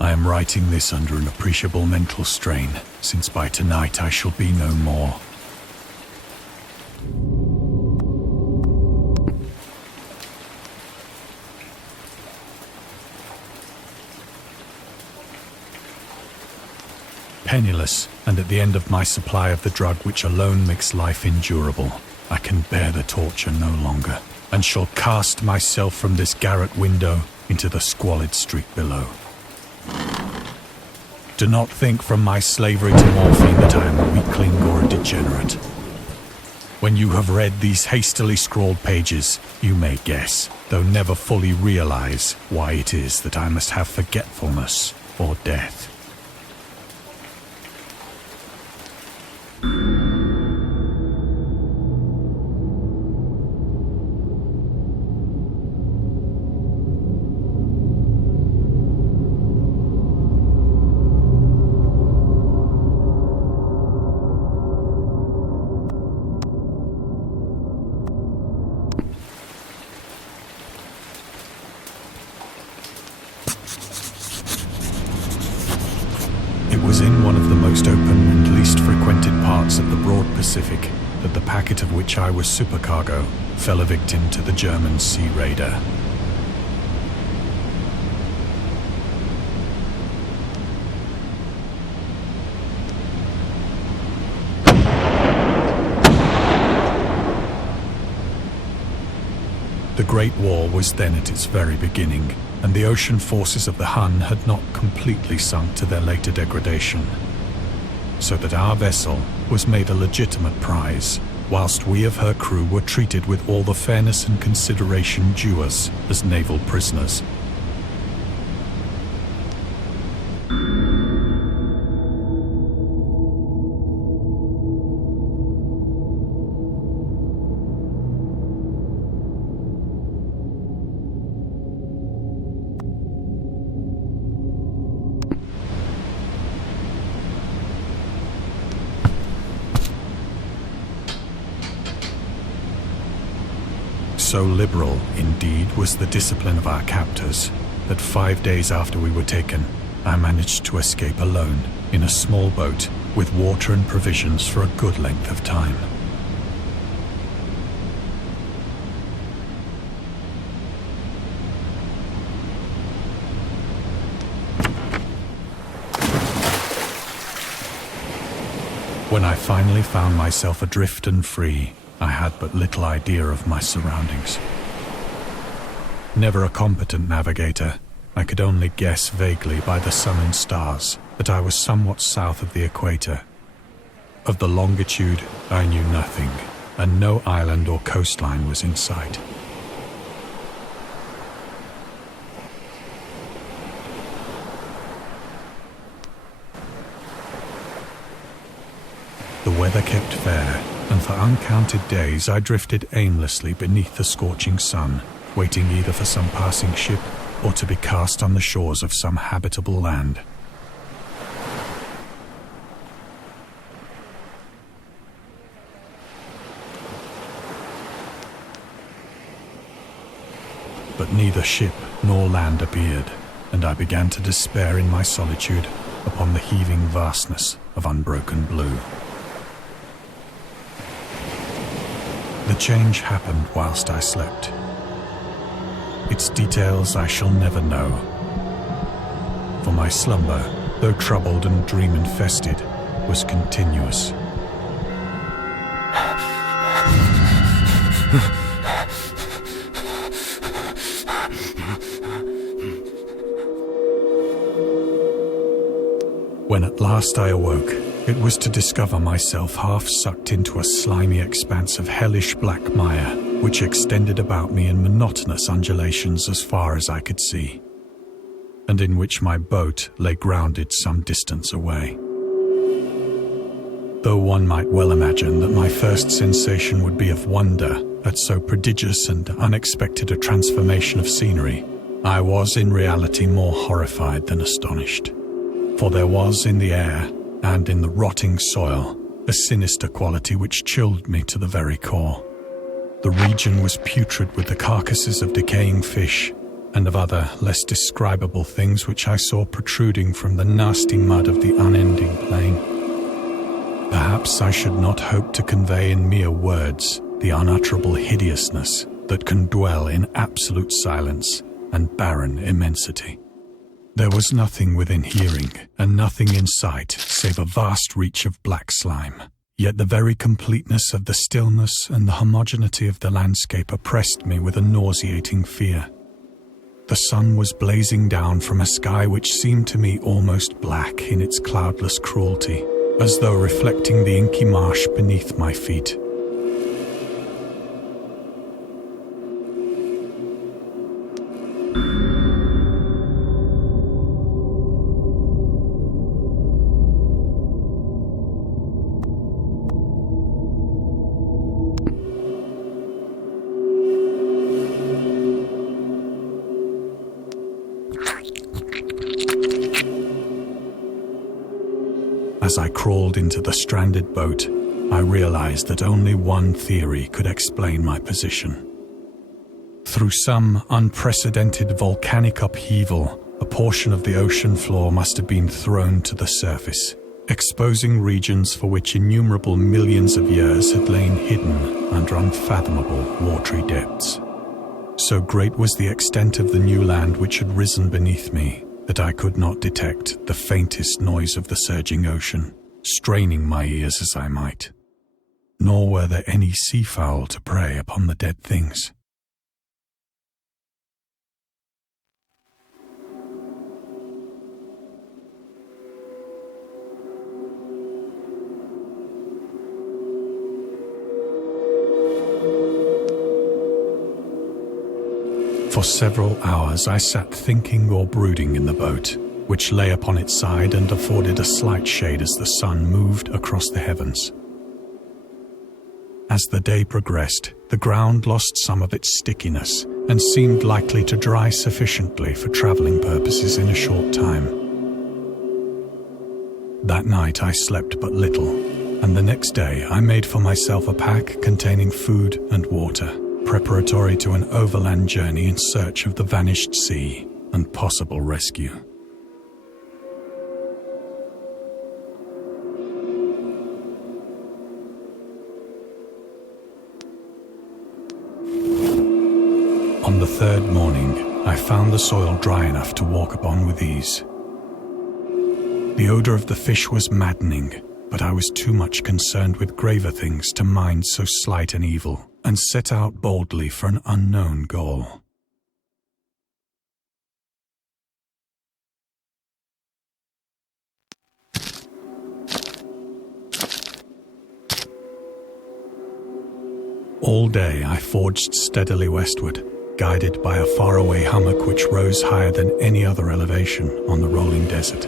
I am writing this under an appreciable mental strain, since by tonight I shall be no more. Penniless, and at the end of my supply of the drug which alone makes life endurable, I can bear the torture no longer, and shall cast myself from this garret window into the squalid street below. Do not think from my slavery to morphine that I am a weakling or a degenerate. When you have read these hastily scrawled pages, you may guess, though never fully realize, why it is that I must have forgetfulness or death. It was in one of the most open and least frequented parts of the broad Pacific that the packet of which I was supercargo fell a victim to the German sea raider. The Great War was then at its very beginning, and the ocean forces of the Hun had not completely sunk to their later degradation, so that our vessel was made a legitimate prize, whilst we of her crew were treated with all the fairness and consideration due us as naval prisoners. So liberal, indeed, was the discipline of our captors, that 5 days after we were taken, I managed to escape alone, in a small boat, with water and provisions for a good length of time. When I finally found myself adrift and free, I had but little idea of my surroundings. Never a competent navigator, I could only guess vaguely by the sun and stars that I was somewhat south of the equator. Of the longitude, I knew nothing, and no island or coastline was in sight. The weather kept fair, and for uncounted days I drifted aimlessly beneath the scorching sun, waiting either for some passing ship or to be cast on the shores of some habitable land. But neither ship nor land appeared, and I began to despair in my solitude upon the heaving vastness of unbroken blue. The change happened whilst I slept. Its details I shall never know, for my slumber, though troubled and dream-infested, was continuous. When at last I awoke, it was to discover myself half sucked into a slimy expanse of hellish black mire, which extended about me in monotonous undulations as far as I could see, and in which my boat lay grounded some distance away. Though one might well imagine that my first sensation would be of wonder at so prodigious and unexpected a transformation of scenery, I was in reality more horrified than astonished, for there was in the air and in the rotting soil a sinister quality which chilled me to the very core. The region was putrid with the carcasses of decaying fish, and of other, less describable things which I saw protruding from the nasty mud of the unending plain. Perhaps I should not hope to convey in mere words the unutterable hideousness that can dwell in absolute silence and barren immensity. There was nothing within hearing, and nothing in sight, save a vast reach of black slime. Yet the very completeness of the stillness and the homogeneity of the landscape oppressed me with a nauseating fear. The sun was blazing down from a sky which seemed to me almost black in its cloudless cruelty, as though reflecting the inky marsh beneath my feet. As I crawled into the stranded boat, I realized that only one theory could explain my position. Through some unprecedented volcanic upheaval, a portion of the ocean floor must have been thrown to the surface, exposing regions for which innumerable millions of years had lain hidden under unfathomable watery depths. So great was the extent of the new land which had risen beneath me, that I could not detect the faintest noise of the surging ocean, straining my ears as I might. Nor were there any seafowl to prey upon the dead things. For several hours I sat thinking or brooding in the boat, which lay upon its side and afforded a slight shade as the sun moved across the heavens. As the day progressed, the ground lost some of its stickiness and seemed likely to dry sufficiently for traveling purposes in a short time. That night I slept but little, and the next day I made for myself a pack containing food and water, preparatory to an overland journey in search of the vanished sea and possible rescue. On the third morning, I found the soil dry enough to walk upon with ease. The odor of the fish was maddening, but I was too much concerned with graver things to mind so slight an evil, and set out boldly for an unknown goal. All day I forged steadily westward, guided by a faraway hummock which rose higher than any other elevation on the rolling desert.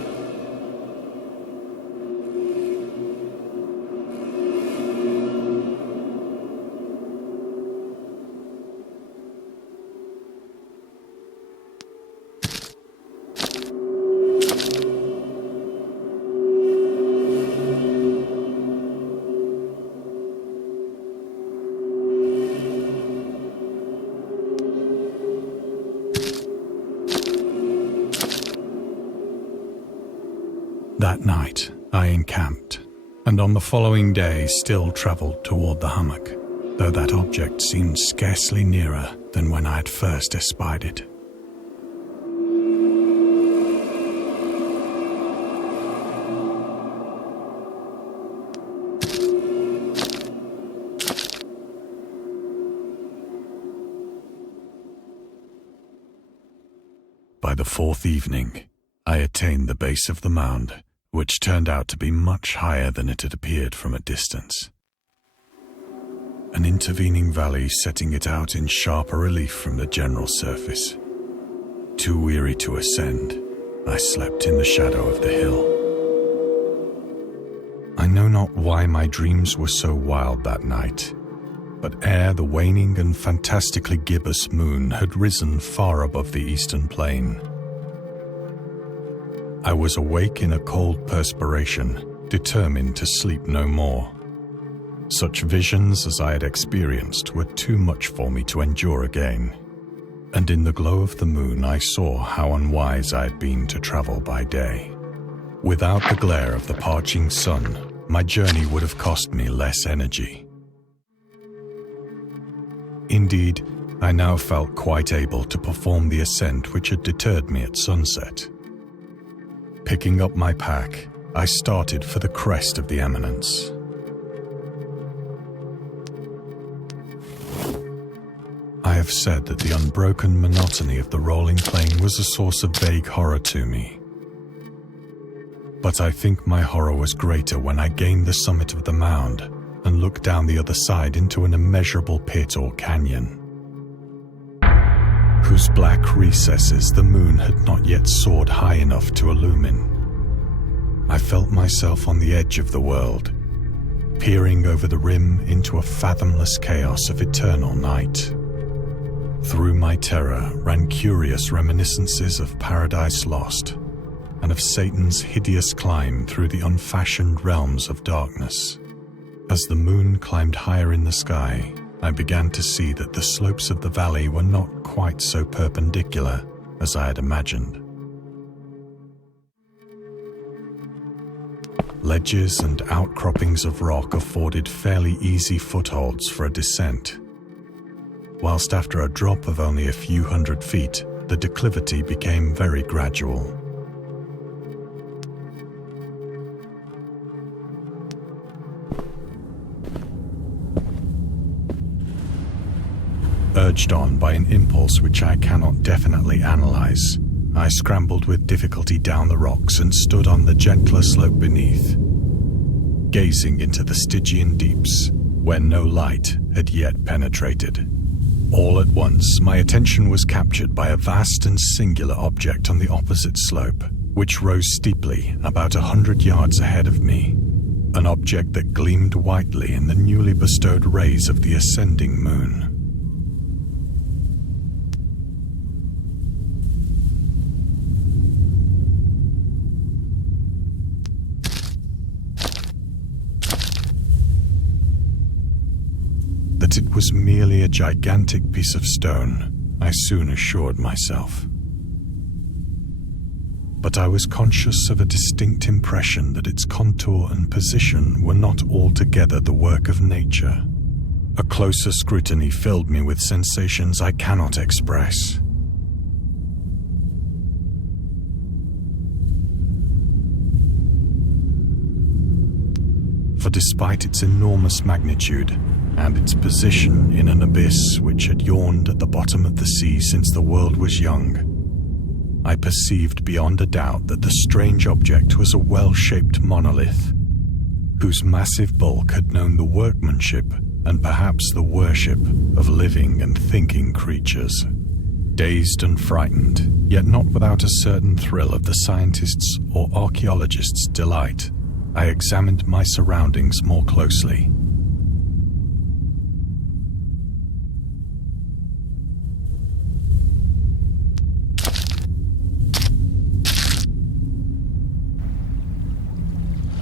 That night, I encamped, and on the following day still travelled toward the hummock, though that object seemed scarcely nearer than when I had first espied it. By the fourth evening, I attained the base of the mound, which turned out to be much higher than it had appeared from a distance. An intervening valley setting it out in sharper relief from the general surface. Too weary to ascend, I slept in the shadow of the hill. I know not why my dreams were so wild that night, but ere the waning and fantastically gibbous moon had risen far above the eastern plain, I was awake in a cold perspiration, determined to sleep no more. Such visions as I had experienced were too much for me to endure again. And in the glow of the moon I saw how unwise I had been to travel by day. Without the glare of the parching sun, my journey would have cost me less energy. Indeed, I now felt quite able to perform the ascent which had deterred me at sunset. Picking up my pack, I started for the crest of the eminence. I have said that the unbroken monotony of the rolling plain was a source of vague horror to me. But I think my horror was greater when I gained the summit of the mound and looked down the other side into an immeasurable pit or canyon, whose black recesses the moon had not yet soared high enough to illumine. I felt myself on the edge of the world, peering over the rim into a fathomless chaos of eternal night. Through my terror ran curious reminiscences of Paradise Lost and of Satan's hideous climb through the unfashioned realms of darkness. As the moon climbed higher in the sky, I began to see that the slopes of the valley were not quite so perpendicular as I had imagined. Ledges and outcroppings of rock afforded fairly easy footholds for a descent, whilst after a drop of only a few hundred feet, the declivity became very gradual. Urged on by an impulse which I cannot definitely analyze, I scrambled with difficulty down the rocks and stood on the gentler slope beneath, gazing into the Stygian deeps, where no light had yet penetrated. All at once, my attention was captured by a vast and singular object on the opposite slope, which rose steeply about 100 yards ahead of me, an object that gleamed whitely in the newly bestowed rays of the ascending moon. That it was merely a gigantic piece of stone, I soon assured myself. But I was conscious of a distinct impression that its contour and position were not altogether the work of nature. A closer scrutiny filled me with sensations I cannot express. For despite its enormous magnitude, and its position in an abyss which had yawned at the bottom of the sea since the world was young, I perceived beyond a doubt that the strange object was a well-shaped monolith, whose massive bulk had known the workmanship and perhaps the worship of living and thinking creatures. Dazed and frightened, yet not without a certain thrill of the scientist's or archaeologist's delight, I examined my surroundings more closely.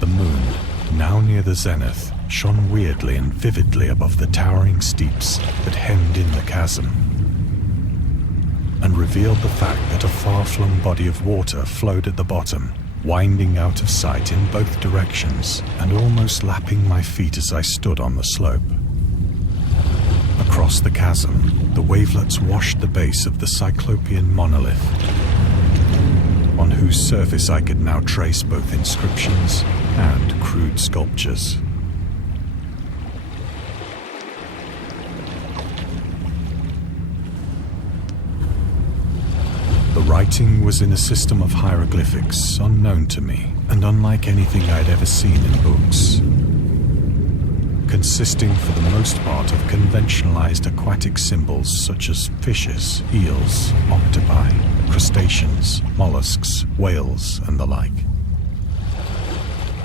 The moon, now near the zenith, shone weirdly and vividly above the towering steeps that hemmed in the chasm, and revealed the fact that a far-flung body of water flowed at the bottom, winding out of sight in both directions and almost lapping my feet as I stood on the slope. Across the chasm, the wavelets washed the base of the cyclopean monolith, on whose surface I could now trace both inscriptions and crude sculptures. The writing was in a system of hieroglyphics unknown to me and unlike anything I had ever seen in books, consisting for the most part of conventionalized aquatic symbols such as fishes, eels, octopi, crustaceans, mollusks, whales, and the like.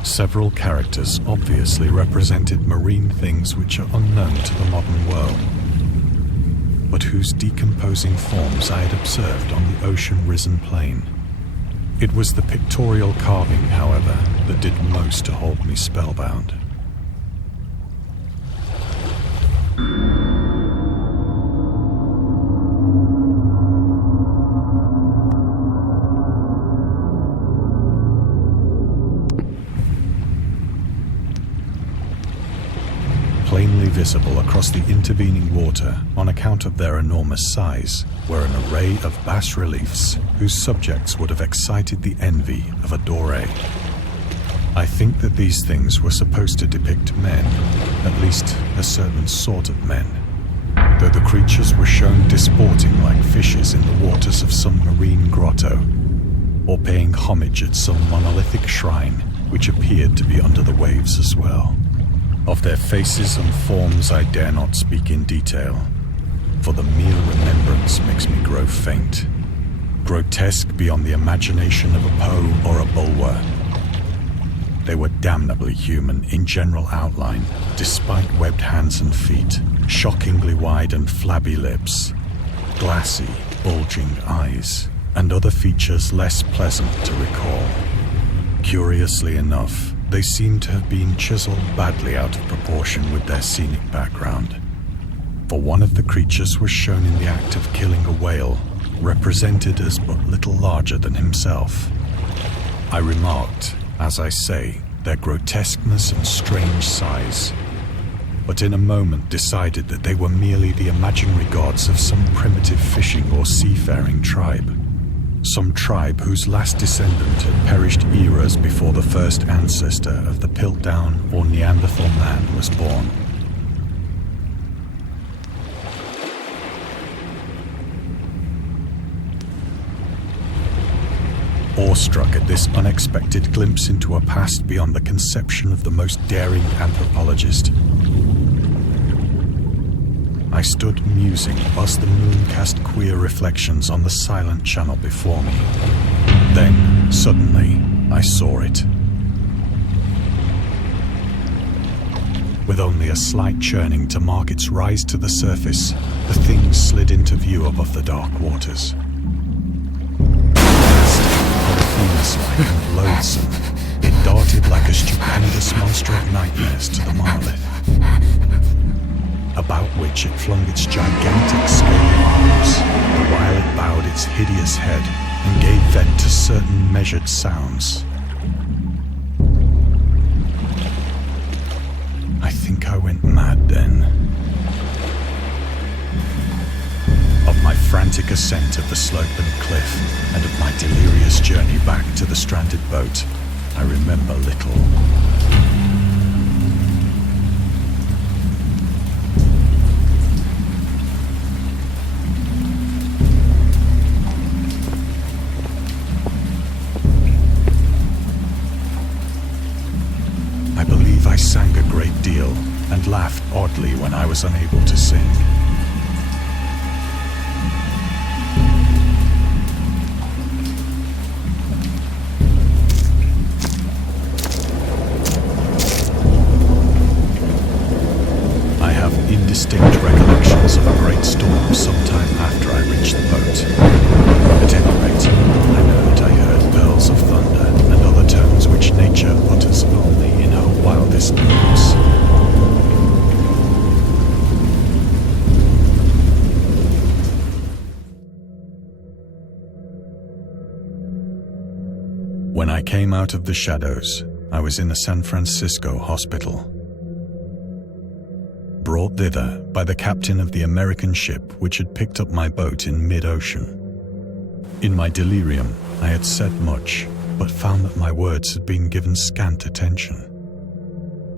Several characters obviously represented marine things which are unknown to the modern world, but whose decomposing forms I had observed on the ocean-risen plain. It was the pictorial carving, however, that did most to hold me spellbound. visible across the intervening water on account of their enormous size were an array of bas-reliefs whose subjects would have excited the envy of a doré. I think that these things were supposed to depict men, at least a certain sort of men, though the creatures were shown disporting like fishes in the waters of some marine grotto, or paying homage at some monolithic shrine which appeared to be under the waves as well. Of their faces and forms I dare not speak in detail, for the mere remembrance makes me grow faint, grotesque beyond the imagination of a Poe or a Bulwer. They were damnably human in general outline, despite webbed hands and feet, shockingly wide and flabby lips, glassy, bulging eyes, and other features less pleasant to recall. Curiously enough, they seemed to have been chiseled badly out of proportion with their scenic background, for one of the creatures was shown in the act of killing a whale, represented as but little larger than himself. I remarked, as I say, their grotesqueness and strange size, but in a moment decided that they were merely the imaginary gods of some primitive fishing or seafaring tribe. Some tribe whose last descendant had perished eras before the first ancestor of the Piltdown or Neanderthal man was born. Awestruck at this unexpected glimpse into a past beyond the conception of the most daring anthropologist, I stood musing whilst the moon cast queer reflections on the silent channel before me. Then, suddenly, I saw it. With only a slight churning to mark its rise to the surface, the thing slid into view above the dark waters. Polyphemus-like and loathsome, it darted like a stupendous monster of nightmares to the monolith, about which it flung its gigantic scaly arms, the while it bowed its hideous head and gave vent to certain measured sounds. I think I went mad then. Of my frantic ascent of the sloping cliff and of my delirious journey back to the stranded boat, I remember little. I sang a great deal and laughed oddly when I was unable to sing. I have indistinct recollections of a great storm sometime after I reached the boat. At any rate, I know that I heard pearls of thunder and other tones which nature utters only in her wildest notes. When I came out of the shadows, I was in a San Francisco hospital, brought thither by the captain of the American ship which had picked up my boat in mid-ocean. In my delirium, I had said much, but found that my words had been given scant attention.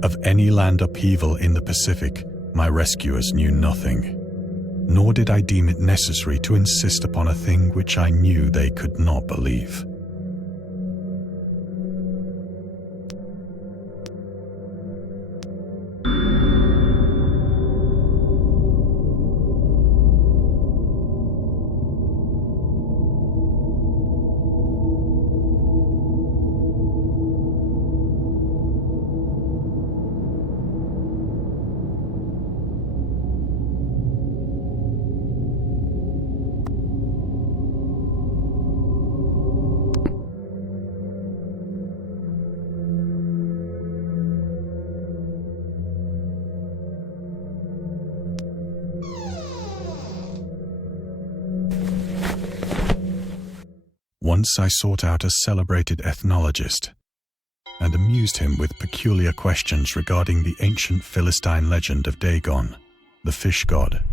Of any land upheaval in the Pacific, my rescuers knew nothing, nor did I deem it necessary to insist upon a thing which I knew they could not believe. Once I sought out a celebrated ethnologist, and amused him with peculiar questions regarding the ancient Philistine legend of Dagon, the fish god.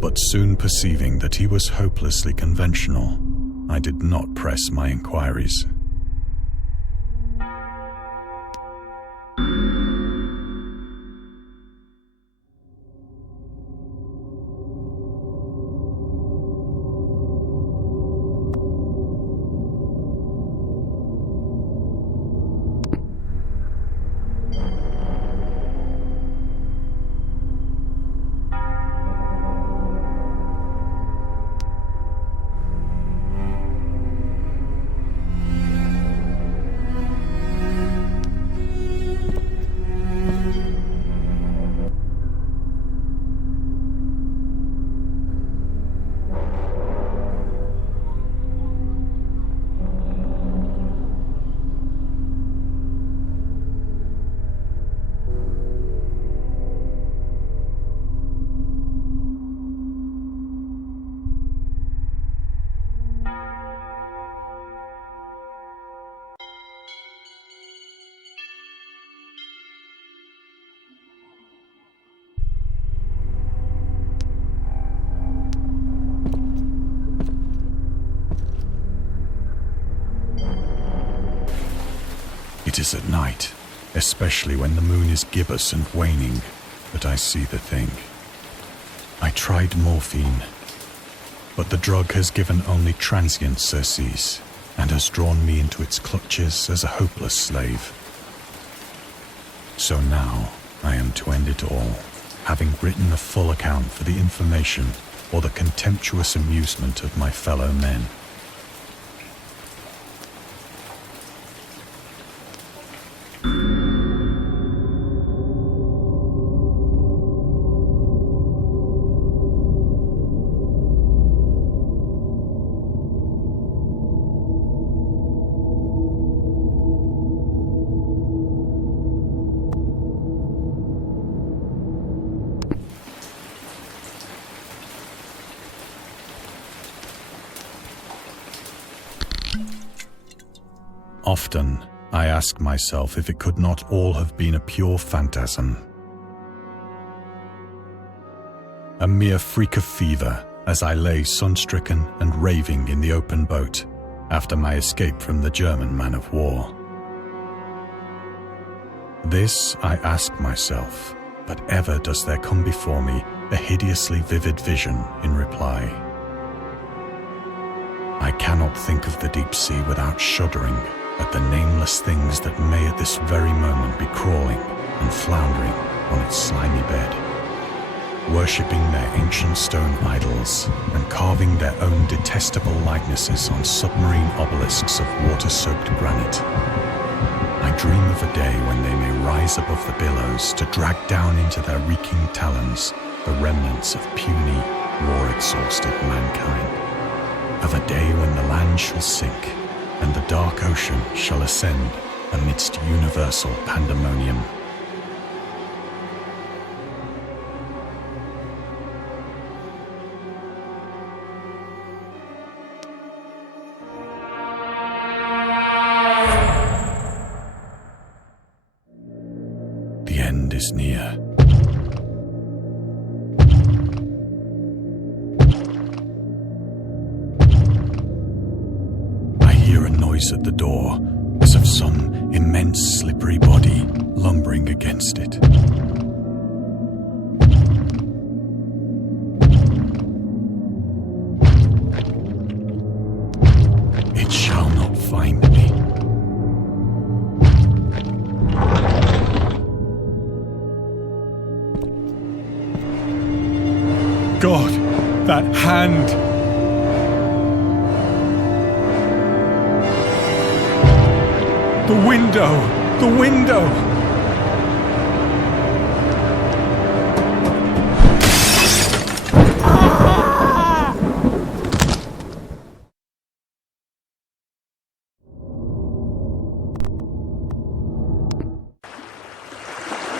But soon perceiving that he was hopelessly conventional, I did not press my inquiries. It is at night, especially when the moon is gibbous and waning, that I see the thing. I tried morphine, but the drug has given only transient surcease and has drawn me into its clutches as a hopeless slave. So now I am to end it all, having written a full account for the information or the contemptuous amusement of my fellow men. Often, I ask myself if it could not all have been a pure phantasm. A mere freak of fever as I lay sun-stricken and raving in the open boat after my escape from the German man-of-war. This I ask myself, but ever does there come before me a hideously vivid vision in reply. I cannot think of the deep sea without shuddering at the nameless things that may at this very moment be crawling and floundering on its slimy bed, worshipping their ancient stone idols and carving their own detestable likenesses on submarine obelisks of water-soaked granite. I dream of a day when they may rise above the billows to drag down into their reeking talons the remnants of puny, war-exhausted mankind, of a day when the land shall sink and the dark ocean shall ascend amidst universal pandemonium. The end is near. At the door, as of some immense slippery body lumbering against it. It shall not find me. God, that hand! The window! The window!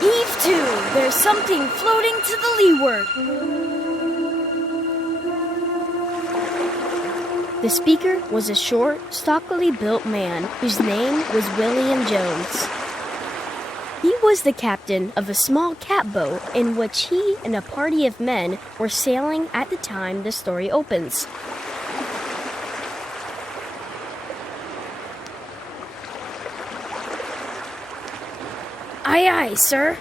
Heave to! There's something floating to the leeward. The speaker was a short, stockily built man whose name was William Jones. He was the captain of a small catboat in which he and a party of men were sailing at the time the story opens. "Aye, aye, sir,"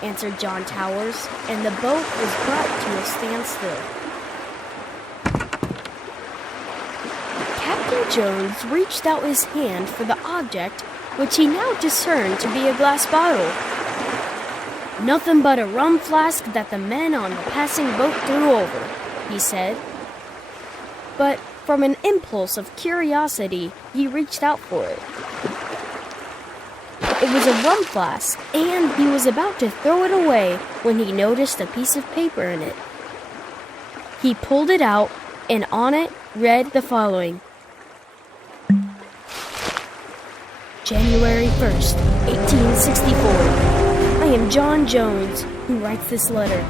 answered John Towers, and the boat was brought to a standstill. Captain Jones reached out his hand for the object, which he now discerned to be a glass bottle. "Nothing but a rum flask that the men on the passing boat threw over," he said. But from an impulse of curiosity, he reached out for it. It was a rum flask, and he was about to throw it away when he noticed a piece of paper in it. He pulled it out, and on it read the following. January 1st, 1864. I am John Jones, who writes this letter.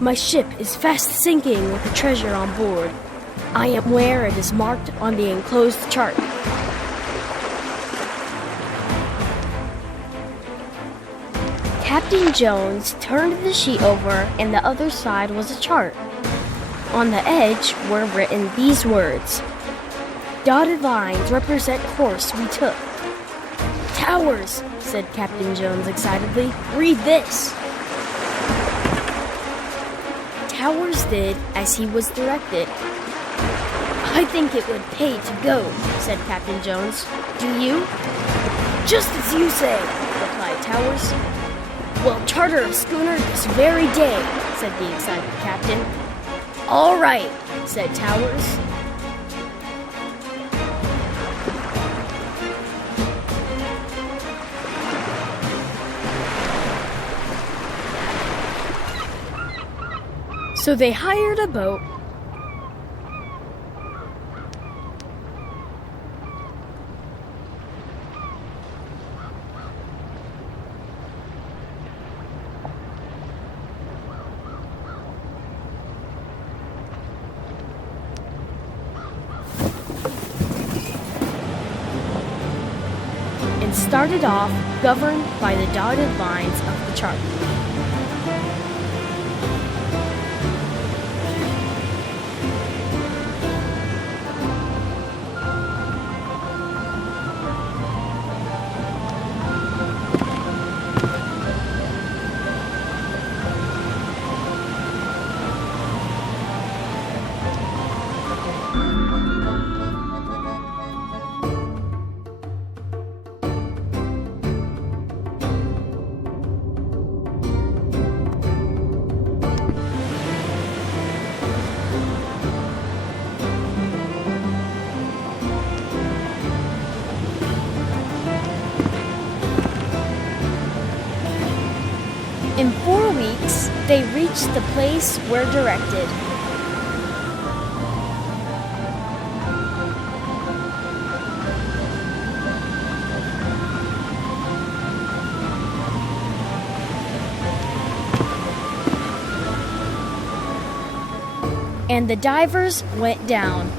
My ship is fast sinking with the treasure on board. I am where it is marked on the enclosed chart. Captain Jones turned the sheet over, and the other side was a chart. On the edge were written these words. Dotted lines represent course we took. Towers, said Captain Jones excitedly. Read this. Towers did as he was directed. I think it would pay to go, said Captain Jones. Do you? Just as you say, replied Towers. Well, charter a schooner this very day, said the excited captain. All right, said Towers. So they hired a boat. And started off, governed by the dotted lines of the chart. In 4 weeks, they reached the place where directed. And the divers went down.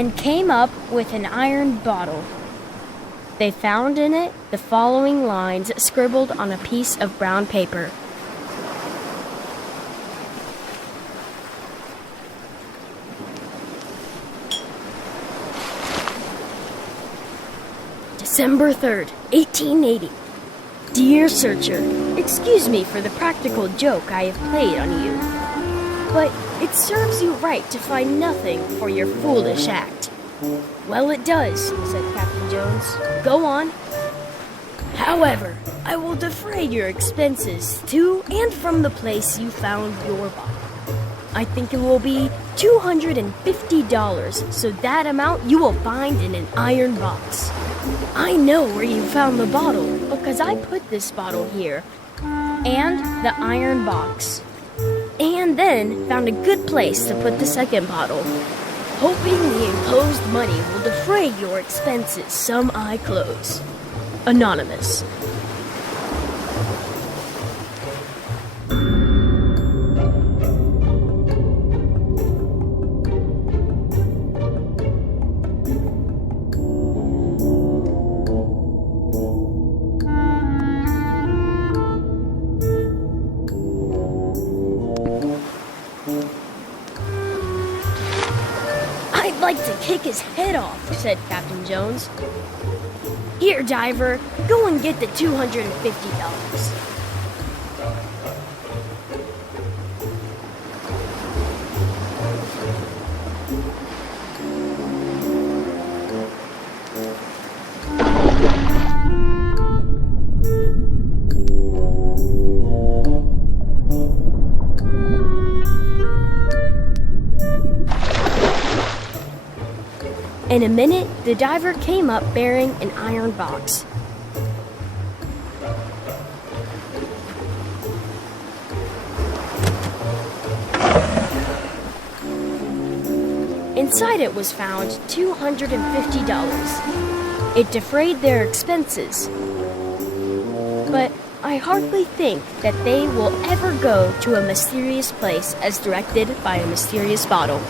and came up with an iron bottle. They found in it the following lines scribbled on a piece of brown paper. December 3rd, 1880. Dear Searcher, excuse me for the practical joke I have played on you, but it serves you right to find nothing for your foolish act. Well, it does, said Captain Jones. Go on. However, I will defray your expenses to and from the place you found your bottle. I think it will be $250, so that amount you will find in an iron box. I know where you found the bottle because I put this bottle here and the iron box, and then found a good place to put the second bottle, hoping the enclosed money will defray your expenses some I close. Anonymous. I'd like to kick his head off, said Captain Jones. Here, diver, go and get the $250. In a minute, the diver came up bearing an iron box. Inside it was found $250. It defrayed their expenses. But I hardly think that they will ever go to a mysterious place as directed by a mysterious bottle.